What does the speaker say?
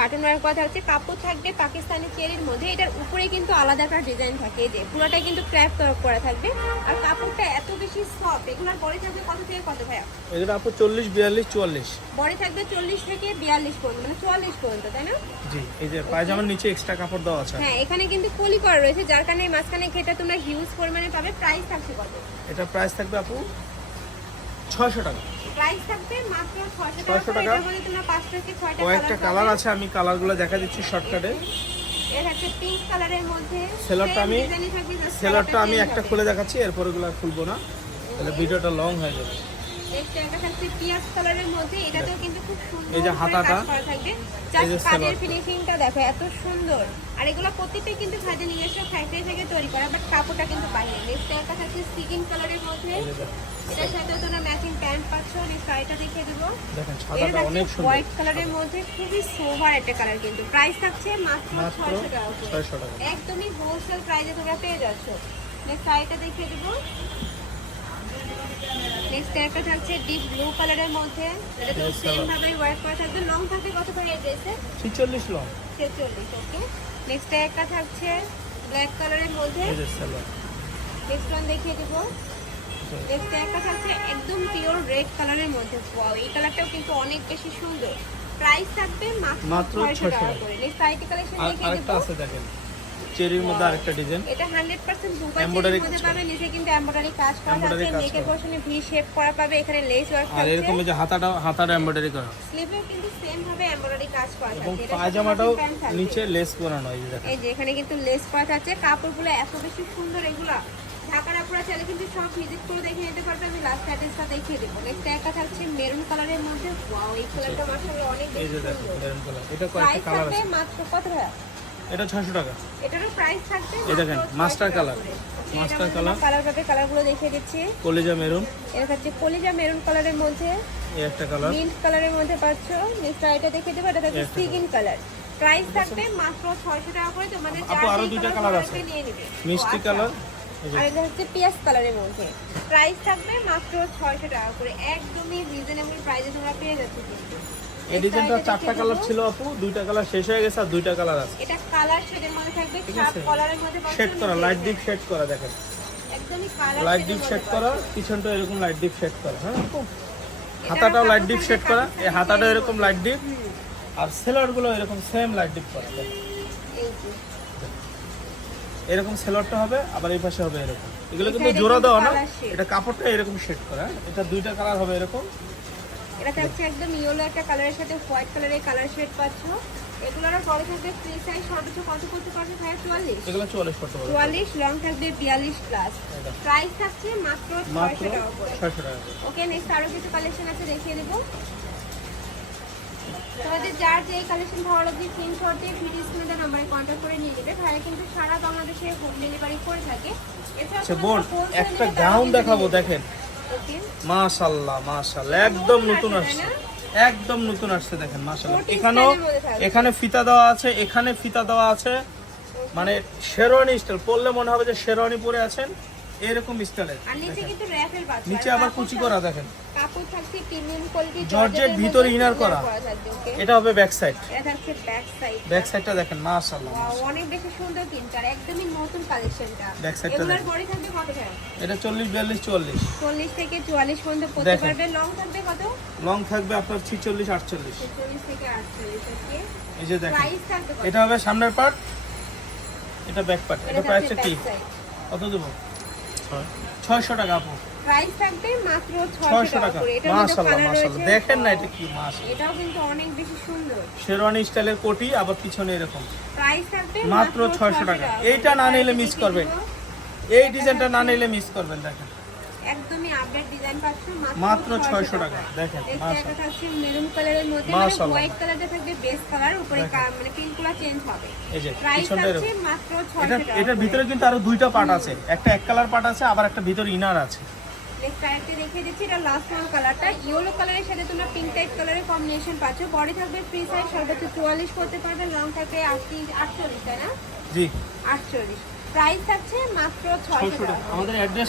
Button work করা থাকছে, কাপড় থাকবে পাকিস্তানি চেরির মধ্যে। এটার উপরে কিন্তু আলাদা একটা ডিজাইন থাকে, এই যে পুরোটাই কিন্তু ক্র্যাপ করা থাকবে। আর কাপড়টা এত বেশি সফট। এগুলোর বডি থাকবে কত থেকে কত ভাইয়া? এগুলো আপু 40, 42, 44 বডি থাকবে 40 থেকে 42 পর্যন্ত, মানে 44 পর্যন্ত, তাই না? জি, এই যে পায়জামার নিচে এক্সট্রা কাপড় দেওয়া আছে। হ্যাঁ, এখানে কিন্তু পলি করা রয়েছে, যার কারণে মাঝখানে ঘেরটা তোমরা হিউজ পরিমাণে পাবে। প্রাইস থাকছে কত? এটা প্রাইস থাকবে আপু 600 টাকা। প্রাইস থাকবে মাত্র 600 টাকা। এর মধ্যে তোমরা 5 থেকে 6টা কয়েকটা কালার আছে, আমি কালারগুলো দেখা দিচ্ছি শর্টকাটে। এর একটা পিঙ্ক কালারের মধ্যে সেলরটা আমি একটা খুলে দেখাচ্ছি, এরপর এগুলো আর খুলবো না, তাহলে ভিডিওটা লং হয়ে যাবে। নেক্সট একটা থাকছে পিয়াজ কালারের মধ্যে, এটাতেও কিন্তু খুব সুন্দর এই যে হাতাটা, কাজ করা থাকবে। জাস্ট কাজের ফিনিশিংটা দেখো এত সুন্দর। আর এগুলো প্রত্যেকটাই কিন্তু ভাজে নিজস্ব ফ্যাক্টরি থেকে তৈরি করা, বাট কাপড়টা কিন্তু বাইরে। নেক্সট একটা থাকছে স্কিন কালারের মধ্যে, এটার সাথে তোমরা ম্যাচিং প্যান্ট পাচ্ছ। নেক্সট শাড়িটা দেখিয়ে দেবো, দেখেন সাদাটা অনেক সুন্দর, হোয়াইট কালারের মধ্যে খুবই সোভার একটা কালার। কিন্তু প্রাইস থাকছে মাত্র 600 টাকা। 600 টাকা একদমই হোলসেল প্রাইসে তোমরা পেয়ে যাচ্ছ। নেক্সট শাড়িটা দেখিয়ে দেবো। নেক্সট একটা থাকছে ডিপ ব্লু কালারের মধ্যে, এটা তো সেম ভাবে ওয়ার্ক করা থাকবে। লং থাকবে কত করে এই ড্রেসে? 46 লং, 46। ওকে, নেক্সট একটা থাকছে ব্ল্যাক কালারের মধ্যে, এই যে সেলর। নেক্সট ওয়ান দেখিয়ে দেব। নেক্সট একটা থাকছে একদম পিওর রেড কালারের মধ্যে। ওয়াও, এই কালারটাও কিন্তু অনেক বেশি সুন্দর। প্রাইস থাকবে মাত্র 600 টাকা করে। নেক্সট আইটি কালেকশন দেখিয়ে দেব। আরেকটা আছে দেখেন, চেরির মধ্যে আরেকটা ডিজাইন। এটা 100% দুবাই চেরির মধ্যে পাবে। নিচে কিন্তু এমব্রয়ডারি কাজ করা আছে, নেকের পোরশনে ভি শেপ করা পাবে, এখানে লেস ওয়ার্ক আছে। আর এরকম যে হাতাটা এমব্রয়ডারি করা, স্লিভে কিন্তু সেম ভাবে এমব্রয়ডারি কাজ করা এবং থাকে। পায়জামাটাও নিচে লেস বানানো, এই যে দেখেন। এই যে এখানে কিন্তু লেস করা আছে। কাপড়গুলো এত বেশি সুন্দর। এগুলা ঢাকার আপুরা চাইলে কিন্তু সব ভিজিট করে দেখে নিতে পারবে। আমি লাস্ট অ্যাড্রেসটা দেখিয়ে দেবো। নেক্সট একটা থাকছে মেরুন কালারের মধ্যে। ওয়াও, এই কালারটা মাশাআল্লাহ অনেক এই বেশি যে দেখেন সুন্দর। মেরুন কালার, এটা কয়েকটা কালার আছে। মাত্র কত ভাইয়া? এটা 600 টাকা। এটারও প্রাইস থাকবে এই দেখেন master colour, master colour. Colour পাবে, কালারগুলো দেখিয়ে দিচ্ছি। কলিজা মেরুন, এটা হচ্ছে কলিজা মেরুন কালারের মধ্যে, এই একটা কালার। মিন্ট কালারের মধ্যে পাচ্ছ। নেক্সট এটা দেখিয়ে দেবো, এটা হচ্ছে সিগিন কালার। প্রাইস থাকবে মাত্র 600 টাকা করে। তোমাদের আপু আরো দুইটা কালার আছে, নিয়ে নেবে। মিষ্টি কালার, আর এটা হচ্ছে পিয়াজ কালারের মধ্যে। প্রাইস থাকবে মাত্র 600 টাকা করে। একদমই রিজনেবল প্রাইসে তোমরা পেয়ে যাচ্ছ। কিন্তু এই ডিজাইনটা 4টা কালার ছিল আপু, 2টা কালার শেষ হয়ে গেছে, আর 2টা কালার আছে। এটা কালার শেডের মধ্যে থাকবে, ঠিক সাত আছে, কালারের মধ্যে শেড করা, লাইট ডিপ শেড করা। দেখেন একদমই কালার লাইট ডিপ শেড করা, পিছনটা এরকম লাইট ডিপ শেড করা। হ্যাঁ, হাতাটাও লাইট ডিপ শেড করা, এই হাতাটা এরকম লাইট ডিপ, আর সেলর গুলো এরকম সেম লাইট ডিপ করা। এরকম সেলরটা হবে, আবার এই পাশে হবে এরকম। এগুলো কিন্তু জোড়া দেওয়া না, এটা কাপড়টা এরকম শেড করা। এটা 2টা কালার হবে এরকম। এটা থাকছে একদম ইয়েলো একটা কালারের সাথে হোয়াইট কালারের কালার শেড পাচ্ছ। এগুলোর বড় থাকবে ফ্রি সাইজ, সর্বোচ্চ কত করতে পারবে ভাই? 44। এগুলো 44 করতে পারবে। 44, লং থাকবে 42 প্লাস। প্রাইস থাকছে মাত্র 600 টাকা করে। 600 টাকা। ওকে, নেক্সট আরো কিছু কালেকশন আছে, দেখিয়ে দেব। তোমাদের যার যে কালেকশন ভালো লাগবে স্ক্রিনশট দিয়ে ভিডিও স্ক্রিনে নাম্বারে কন্টাক্ট করে নিয়ে নেবে। ভাইয়া কিন্তু সারা বাংলাদেশে হোম ডেলিভারি করে থাকে। আচ্ছা বোন, একটা গাউন দেখাবো, দেখেন। ওকে, মাশাআল্লাহ মাশাআল্লাহ, একদম নতুন আসছে, একদম নতুন আসছে। দেখেন মাশাআল্লাহ, এখানে ফিতা দেওয়া আছে, এখানে ফিতা দেওয়া আছে, মানে শেরওয়ানি স্টাইল। পরলে মনে হবে যে শেরওয়ানি পরে আছেন, এরকম স্টাইলের। আর নিচে কিন্তু র‍্যাফেল বাস, নিচে আবার কুচি করা। দেখেন কাপড় থাকছে প্রিমিয়াম কোয়ালিটি, জর্জেট, ভিতরে ইনার করা। এটা হবে ব্যাক সাইড। এটা থাকছে ব্যাক সাইড। ব্যাক সাইডটা দেখেন মাশাআল্লাহ, অনেক বেশি সুন্দর কিন্তু, আর একদমই নতুন কালেকশনটা। ব্যাক সাইডটা এগুলোর বডি থাকবে কত টাকা? এটা 40, 42, 44। 40 থেকে 44 পর্যন্ত পড়তে পারবে। লং থাকবে কত? লং থাকবে আপনার 46, 48। 46 থেকে 48। ওকে, এই যে দেখেন, প্রাইস থাকবে কত? এটা হবে সামনের পার্ট, এটা ব্যাক পার্ট। এটা প্রাইসটা কি কত দেব? 600 টাকা আপু। প্রাইস থাকবে মাত্র 600 টাকা। করে। এটা মাশাআল্লাহ মাশাআল্লাহ, দেখেন না এটা কি মাশাআল্লাহ, এটাও কিন্তু অনেক বেশি সুন্দর। শেরওয়ানি স্টাইলের কোটি, আবার পিছনে এরকম। প্রাইস থাকবে মাত্র 600 টাকা। এইটা না নিলে মিস করবেন, এই ডিজাইনটা না নিলে মিস করবেন। দেখেন একদমই আপডেট ডিজাইন পাচ্ছ মাত্র 600 টাকা। দেখেন এটা মাশাআল্লাহ, থাকছে মেরুন কালারের মধ্যে, মানে মাশাআল্লাহ। হোয়াইট কালারটা থাকবে বেস কালার, উপরে মানে পিঙ্কগুলো চেঞ্জ হবে। এই যে প্রাইস পিছনটা থাকছে এরকম। মাত্র এটা 600 টাকা। এটার ভিতরে কিন্তু আরো 2টা পার্ট আছে, একটা এক কালার পার্ট আছে, আবার একটা ভিতরে ইনার আছে। নেক্সট আরেকটা দেখিয়ে দিচ্ছি, এটা লাস্ট ওয়ান কালারটা ইয়েলো কালারের সাথে তোমরা পিঙ্ক টাইপ কালারের কম্বিনেশন পাচ্ছ। বডি থাকবে ফ্রি সাইজ, সর্বোচ্চ 44 করতে পারবে, লং থাকবে 48, তাই না? জি, 48। প্রাইস থাকছে মাত্র 600 টাকা। আমাদের অ্যাড্রেস